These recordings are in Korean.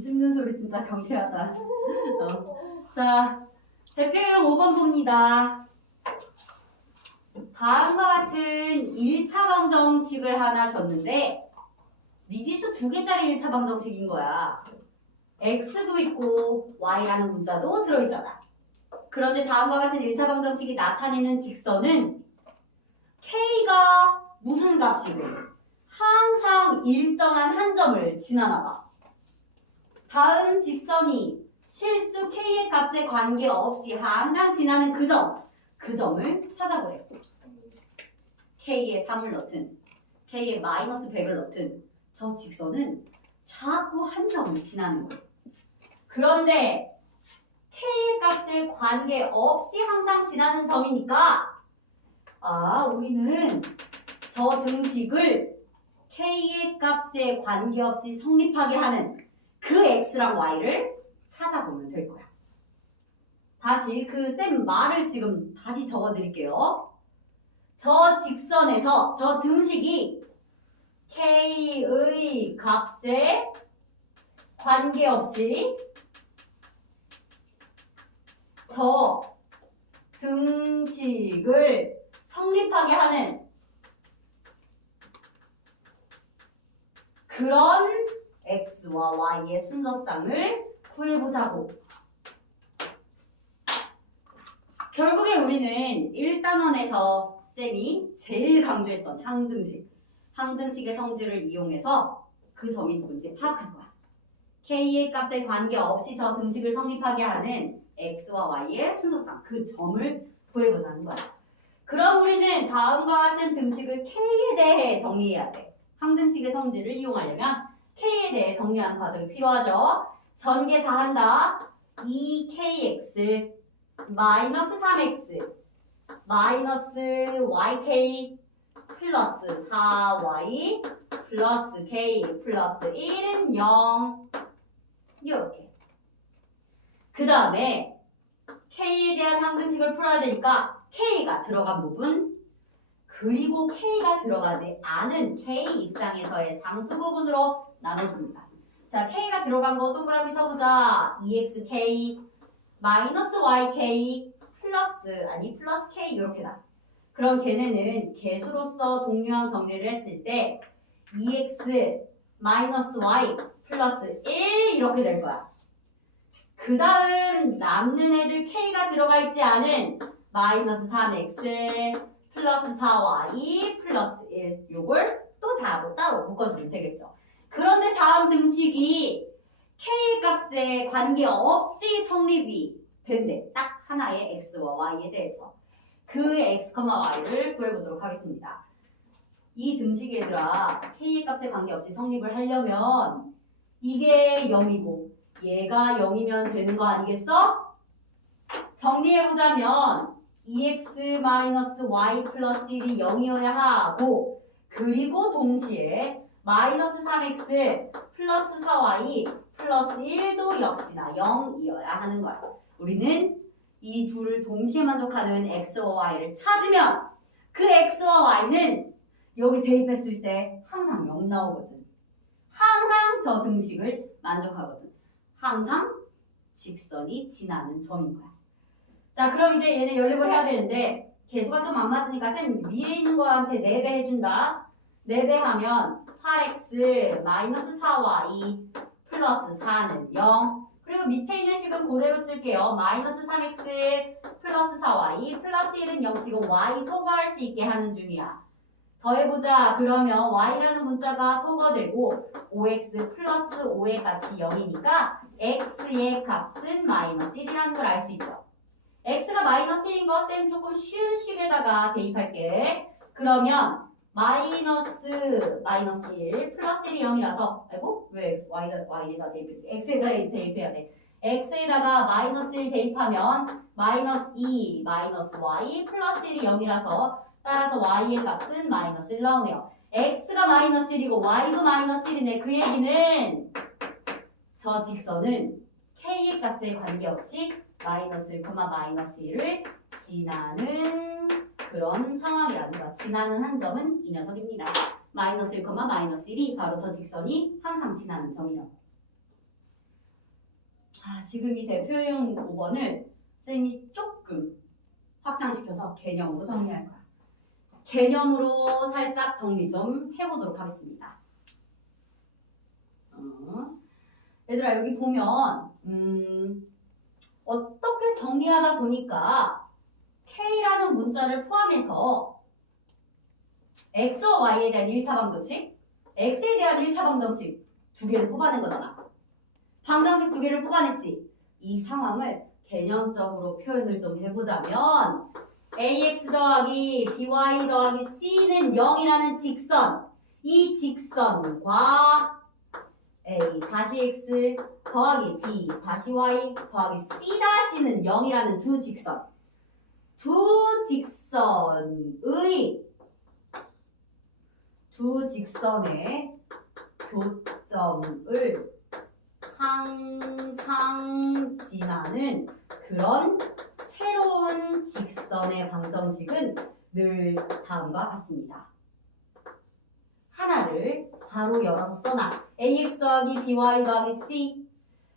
씹는 소리 진짜 경쾌하다. 어. 자, 대표형 5번 봅니다. 다음과 같은 1차 방정식을 하나 줬는데 미지수 두 개짜리 1차 방정식인 거야. x도 있고 y라는 문자도 들어있잖아. 그런데 다음과 같은 1차 방정식이 나타내는 직선은 k가 무슨 값이고 항상 일정한 한 점을 지나나 봐. 다음 직선이 실수 k의 값에 관계없이 항상 지나는 그 점, 그 점을 찾아보래. k에 3을 넣든 k에 마이너스 100을 넣든 저 직선은 자꾸 한 점을 지나는 거예요. 그런데 k의 값에 관계없이 항상 지나는 점이니까 아 우리는 저 등식을 k의 값에 관계없이 성립하게 하는 그 x랑 y를 찾아보면 될 거야. 다시 그 쌤 말을 지금 다시 적어드릴게요. 저 직선에서 저 등식이 k의 값에 관계없이 저 등식을 성립하게 하는 그런 x와 y의 순서쌍을 구해보자고. 결국에 우리는 1단원에서 쌤이 제일 강조했던 항등식, 항등식의 성질을 이용해서 그 점이 누군지 파악할 거야. k의 값에 관계없이 저 등식을 성립하게 하는 x와 y의 순서상 그 점을 구해보자는 거야. 그럼 우리는 다음과 같은 등식을 k에 대해 정리해야 돼. 항등식의 성질을 이용하려면 k에 대해 정리하는 과정이 필요하죠. 전개 다 한다. 2kx 마이너스 3x 마이너스 yk 플러스 4y 플러스 k 플러스 1은 0 이렇게 그 다음에 k에 대한 항등식을 풀어야 되니까 k가 들어간 부분 그리고 k가 들어가지 않은 k 입장에서의 상수 부분으로 나눠줍니다. 자, k가 들어간 거 동그라미 쳐보자. exk 마이너스 yk 플러스 아니 플러스 k 이렇게다. 그럼 걔네는 개수로서 동류항 정리를 했을 때 ex 마이너스 y 플러스 1 이렇게 될 거야. 그 다음 남는 애들 k가 들어가 있지 않은 마이너스 3x 플러스 4y 플러스 1 요걸 또 따로 따로 묶어주면 되겠죠. 그런데 다음 등식이 k 값에 관계없이 성립이 된대. 딱 하나의 x와 y에 대해서. 그 x, y를 구해보도록 하겠습니다. 이 등식 얘들아 k의 값에 관계없이 성립을 하려면 이게 0이고 얘가 0이면 되는 거 아니겠어? 정리해보자면 2x-y 플러스 1이 0이어야 하고 그리고 동시에 마이너스 3x 플러스 4y 플러스 1도 역시나 0이어야 하는 거야. 우리는 이 둘을 동시에 만족하는 x와 y를 찾으면 그 x와 y는 여기 대입했을 때 항상 0 나오거든. 항상 저 등식을 만족하거든. 항상 직선이 지나는 점인 거야. 자, 그럼 이제 얘네 연립을 해야 되는데 개수가 좀 안 맞으니까 쌤 위에 있는 거한테 4배 해준다. 4배 하면 8x 마이너스 4y 플러스 4는 0. 그리고 밑에 있는 식은 그대로 쓸게요. 마이너스 3x 플러스 4y 플러스 1은 0 지금 y 소거할 수 있게 하는 중이야. 더해보자. 그러면 y라는 문자가 소거되고 5x 플러스 5의 값이 0이니까 x의 값은 마이너스 1이라는 걸 알 수 있죠. x가 마이너스 1인 거 쌤 조금 쉬운 식에다가 대입할게. 그러면 마이너스 마이너스 1 플러스 1이 0이라서 아이고 왜 x, y에다, y에다 대입했지? x에다 대입해야 돼. x에다가 마이너스 1 대입하면 마이너스 2 마이너스 y 플러스 1이 0이라서 따라서 y의 값은 마이너스 1 나오네요. x가 마이너스 1이고 y도 마이너스 1이네. 그 얘기는 저 직선은 k의 값에 관계없이 마이너스 1, 마이너스 1을 지나는 그런 상황이라는 거야. 지나는 한 점은 이 녀석입니다. 마이너스 1, 마이너스 1이 바로 저 직선이 항상 지나는 점이요. 자, 지금 이 대표용 5번을 쌤이 조금 확장시켜서 개념으로 정리할 거야. 개념으로 살짝 정리 좀 해보도록 하겠습니다. 어. 얘들아, 여기 보면, 음, 어떻게 정리하다 보니까 K라는 문자를 포함해서 X와 Y에 대한 1차 방정식, X에 대한 1차 방정식 두 개를 뽑아낸 거잖아. 방정식 두 개를 뽑아냈지. 이 상황을 개념적으로 표현을 좀 해보자면 ax 더하기 by 더하기 c는 0이라는 직선 이 직선과 a 다시 x 더하기 b 다시 y 더하기 c 다시는 0이라는 두 직선 두 직선의 두 직선의 교점을 항상 지나는 그런 새로운 직선의 방정식은 늘 다음과 같습니다. 하나를 바로 열어서 써놔. ax 더하기 by c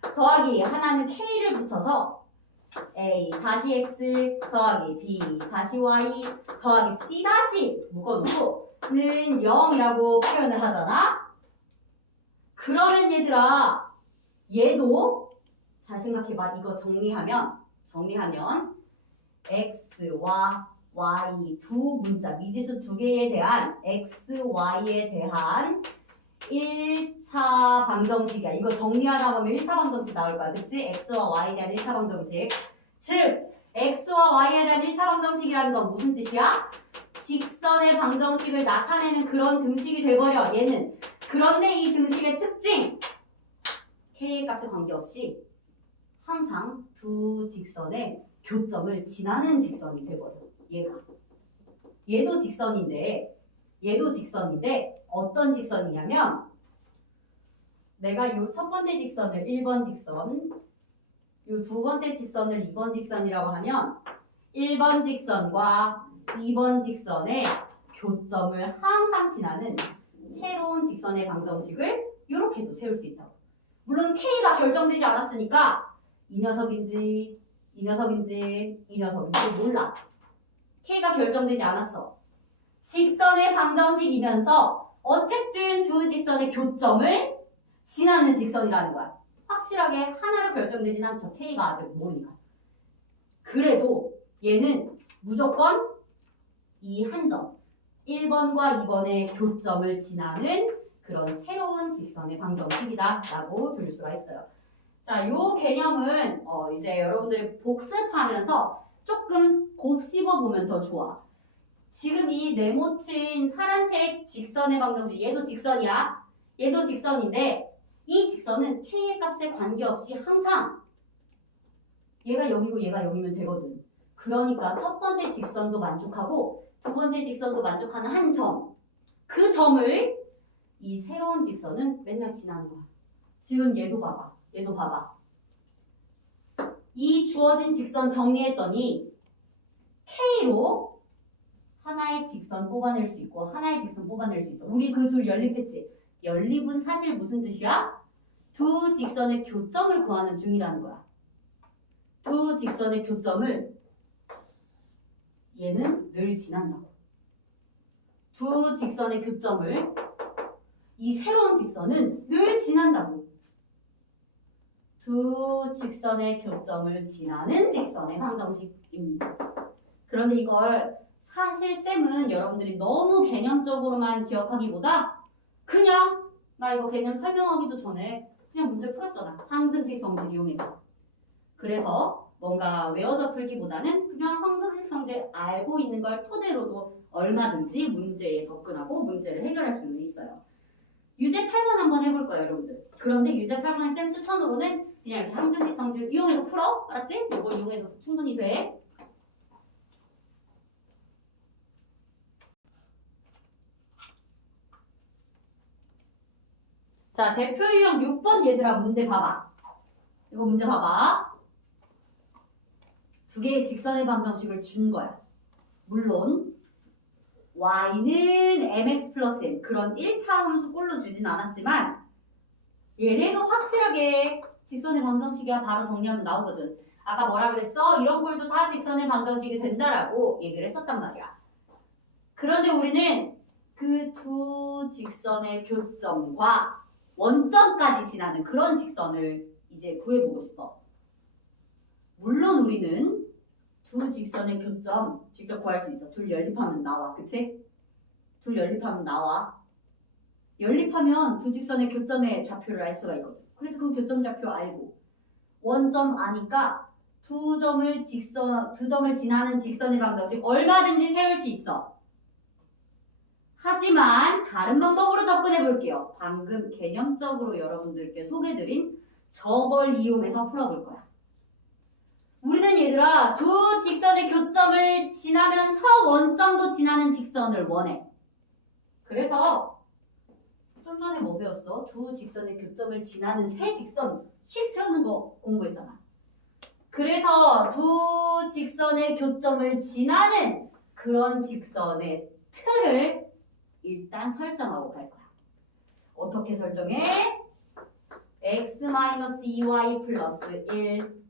더하기 하나는 k를 붙여서 a 다시 x 더하기 b 다시 y 더하기 c 다시 묶어놓고 는 0이라고 표현을 하잖아. 그러면 얘들아 얘도 잘 생각해봐. 이거 정리하면 정리하면 x와 y 두 문자 미지수 두 개에 대한 x, y에 대한 1차 방정식이야. 이거 정리하다 보면 1차 방정식 나올 거야. 그치? x와 y에 대한 1차 방정식. 즉 x와 y에 대한 1차 방정식이라는 건 무슨 뜻이야? 직선의 방정식을 나타내는 그런 등식이 돼버려. 얘는. 그런데 이 등식의 특징 k의 값에 관계없이 항상 두 직선의 교점을 지나는 직선이 돼버려. 얘가. 얘도 직선인데, 얘도 직선인데, 어떤 직선이냐면, 내가 이 첫 번째 직선을 1번 직선, 이 두 번째 직선을 2번 직선이라고 하면, 1번 직선과 2번 직선의 교점을 항상 지나는 새로운 직선의 방정식을 이렇게도 세울 수 있다고. 물론 K가 결정되지 않았으니까 이 녀석인지 이 녀석인지 이 녀석인지 몰라. K가 결정되지 않았어. 직선의 방정식이면서 어쨌든 두 직선의 교점을 지나는 직선이라는 거야. 확실하게 하나로 결정되진 않죠. K가 아직 모르니까. 그래도 얘는 무조건 이 한 점, 1번과 2번의 교점을 지나는 그런 새로운 직선의 방정식이다 라고 들 수가 있어요. 자, 요 개념은 어, 이제 여러분들이 복습하면서 조금 곱씹어 보면 더 좋아. 지금 이 네모친 파란색 직선의 방정식 얘도 직선이야. 얘도 직선인데 이 직선은 k의 값에 관계없이 항상 얘가 0이고 얘가 0이면 되거든. 그러니까 첫 번째 직선도 만족하고 두 번째 직선도 만족하는 한 점. 그 점을 이 새로운 직선은 맨날 지나는 거야. 지금 얘도 봐봐. 얘도 봐봐. 이 주어진 직선 정리했더니 K로 하나의 직선 뽑아낼 수 있고 하나의 직선 뽑아낼 수 있어. 우리 그 둘 연립했지? 연립은 사실 무슨 뜻이야? 두 직선의 교점을 구하는 중이라는 거야. 두 직선의 교점을 얘는 늘 지난다고. 두 직선의 교점을 이 새로운 직선은 늘 지난다고. 두 직선의 교점을 지나는 직선의 방정식입니다. 그런데 이걸 사실 쌤은 여러분들이 너무 개념적으로만 기억하기보다 그냥 나 이거 개념 설명하기도 전에 그냥 문제 풀었잖아. 항등식 성질 이용해서. 그래서 뭔가 외워서 풀기보다는 그냥 항등식 성질 알고 있는 걸 토대로도 얼마든지 문제에 접근하고 문제를 해결할 수는 있어요. 유제 8번 한번 해볼 거예요, 여러분들. 그런데 유제 8번의 쌤 추천으로는 그냥 이렇게 항등식 성질 이용해서 풀어. 알았지? 이거 이용해서 충분히 돼. 자, 대표 유형 6번 얘들아 문제 봐봐. 이거 문제 봐봐. 두 개의 직선의 방정식을 준 거야. 물론 y는 mx 플러스 n 그런 1차 함수 꼴로 주진 않았지만 얘네도 확실하게 직선의 방정식이야 바로 정리하면 나오거든. 아까 뭐라 그랬어? 이런 꼴도 다 직선의 방정식이 된다라고 얘기를 했었단 말이야. 그런데 우리는 그 두 직선의 교점과 원점까지 지나는 그런 직선을 이제 구해보고 싶어. 물론 우리는 두 직선의 교점 직접 구할 수 있어. 둘 연립하면 나와. 그치? 둘 연립하면 나와. 연립하면 두 직선의 교점의 좌표를 알 수가 있거든. 그래서 그 교점 좌표 알고 원점 아니까 두 점을 직선 두 점을 지나는 직선의 방정식 얼마든지 세울 수 있어. 하지만 다른 방법으로 접근해 볼게요. 방금 개념적으로 여러분들께 소개드린 저걸 이용해서 풀어볼 거야. 우리는 얘들아 두 직선의 교점을 지나면서 원점도 지나는 직선을 원해. 그래서 좀 전에 뭐 배웠어? 두 직선의 교점을 지나는 세 직선씩 세우는 거 공부했잖아. 그래서 두 직선의 교점을 지나는 그런 직선의 틀을 일단 설정하고 갈 거야. 어떻게 설정해? x-2y 플러스 1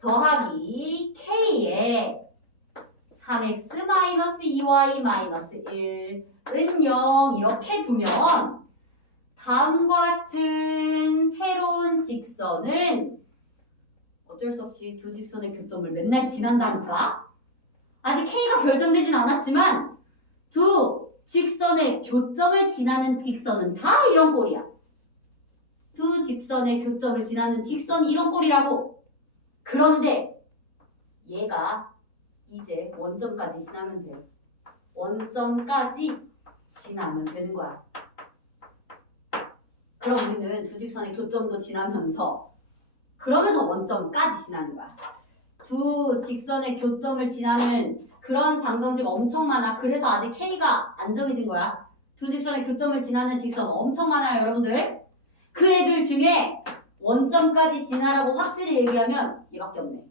더하기 k에 3x-2y 1은 0 이렇게 두면 다음과 같은 새로운 직선은 어쩔 수 없이 두 직선의 교점을 맨날 지난다니까 아직 k가 결정되진 않았지만 두 직선의 교점을 지나는 직선은 다 이런 꼴이야 두 직선의 교점을 지나는 직선이 이런 꼴이라고 그런데 얘가 이제 원점까지 지나면 돼. 원점까지 지나면 되는 거야. 그럼 우리는 두 직선의 교점도 지나면서 그러면서 원점까지 지나는 거야. 두 직선의 교점을 지나는 그런 방정식 엄청 많아. 그래서 아직 K가 안 정해진 거야. 두 직선의 교점을 지나는 직선 엄청 많아요, 여러분들. 그 애들 중에 원점까지 지나라고 확실히 얘기하면 얘밖에 없네.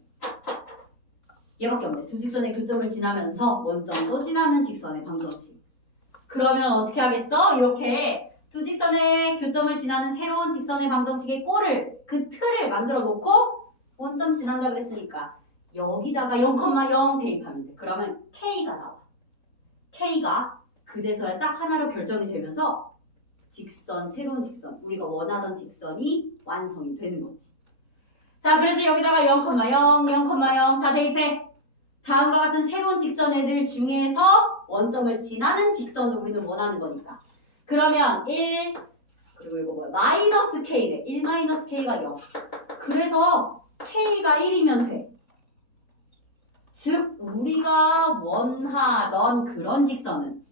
얘밖에 없네. 두 직선의 교점을 지나면서 원점도 지나는 직선의 방정식. 그러면 어떻게 하겠어? 이렇게 두 직선의 교점을 지나는 새로운 직선의 방정식의 꼴을 그 틀을 만들어 놓고 원점 지난다 그랬으니까 여기다가 0,0 대입하면 돼. 그러면 K가 나와. K가 그제서야 딱 하나로 결정이 되면서 직선, 새로운 직선, 우리가 원하던 직선이 완성이 되는 거지. 자, 그래서 여기다가 0,0, 0,0 다 대입해. 다음과 같은 새로운 직선 애들 중에서 원점을 지나는 직선을 우리는 원하는 거니까. 그러면 1, 그리고 이거 뭐야? 마이너스 K래. 1 마이너스 K가 0. 그래서 K가 1이면 돼. 즉, 우리가 원하던 그런 직선은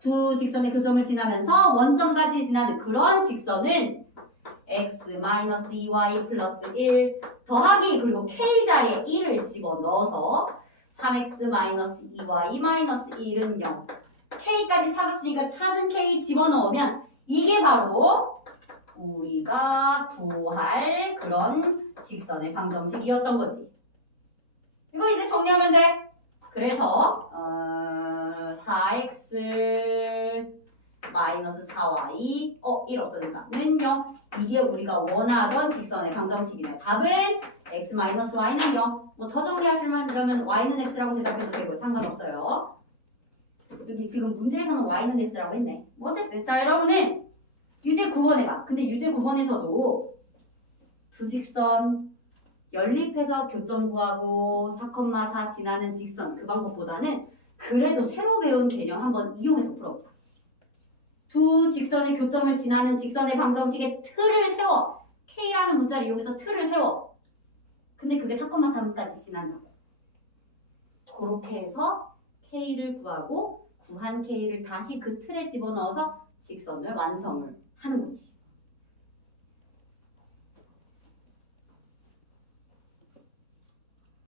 두 직선의 교점을 지나면서 원점까지 지나는 그런 직선은 x-2y 플러스 1 더하기 그리고 k 자리에 1을 집어넣어서 3x-2y 1은 0 k까지 찾았으니까 찾은 k 집어넣으면 이게 바로 우리가 구할 그런 직선의 방정식이었던 거지 이거 이제 정리하면 돼. 그래서 어, 4x 마이너스 4y 어, 1 없어진다는 0 이게 우리가 원하던 직선의 방정식이네. 답은 x 마이너스 y는 0 뭐 더 정리하시면 그러면 y는 x라고 대답해도 되고 상관없어요. 여기 지금 문제에서는 y는 x라고 했네. 뭐 어쨌든 자 여러분은 유제 9번에 봐. 근데 유제 9번에서도 두 직선 연립해서 교점 구하고 4,4 지나는 직선 그 방법보다는 그래도 새로 배운 개념 한번 이용해서 풀어보자. 두 직선의 교점을 지나는 직선의 방정식에 틀을 세워. K라는 문자를 이용해서 틀을 세워. 근데 그게 4,3까지 지난다고. 그렇게 해서 K를 구하고 구한 K를 다시 그 틀에 집어넣어서 직선을 완성을 하는 거지.